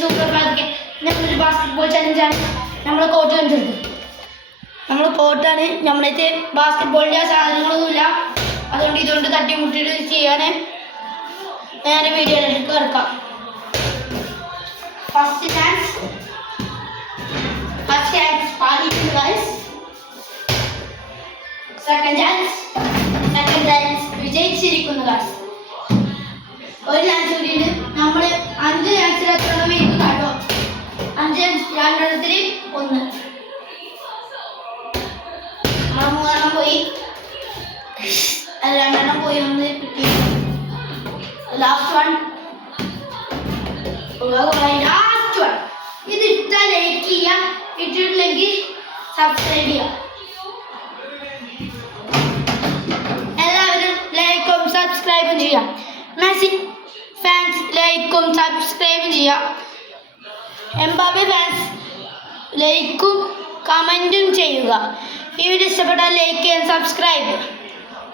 Super market നമ്മളൊരു basketball ചലഞ്ചാണ്. നമ്മൾ court കണ്ടിട്ടുണ്ട്. നമ്മൾ കോർട്ടാണ്. നമ്മളേക്ക് ബാസ്കറ്റ്ബോളിൻ്റെ സാധനങ്ങളൊന്നുമില്ല. അതുകൊണ്ട് ഇതുകൊണ്ട് തട്ടിമുട്ടിട്ട് ചെയ്യാൻ നേരെ വീഡിയോയിലേക്ക് കിടക്കാം. ഫസ്റ്റ് ചാൻസ് പാലിക്കുന്നു ഗൈസ്. സെക്കൻഡ് ചാൻസ് വിജയിച്ചിരിക്കുന്നു ഗൈസ്. ഒരു ചാൻസ് കൂടിയുണ്ട്. നമ്മൾ 5 ചാൻസിലെത്തണം വീണ്ടും കേട്ടോ. 5 രണ്ടെണ്ണത്തിൽ 1. നമ്മൾ 3 പോയി. 2 പോയി 1 കിട്ടി. Last one. ഇത് ഇട്ടാൽ ലൈക്ക് ചെയ്യാം, ഇട്ടിട്ടില്ലെങ്കിൽ സബ്സ്ക്രൈബ് ചെയ്യാം. എല്ലാവരും ലൈക്കും സബ്സ്ക്രൈബും ചെയ്യാം. മെസ്സി ഫാൻസ് ലൈക്കും സബ്സ്ക്രൈബും ചെയ്യാം. എംബാപ്പെ ഫാൻസ് ലൈക്കും കമൻറ്റും ചെയ്യുക. ഈ വീഡിയോ ഇഷ്ടപ്പെട്ടാൽ ലൈക്ക് ചെയ്യാൻ സബ്സ്ക്രൈബ്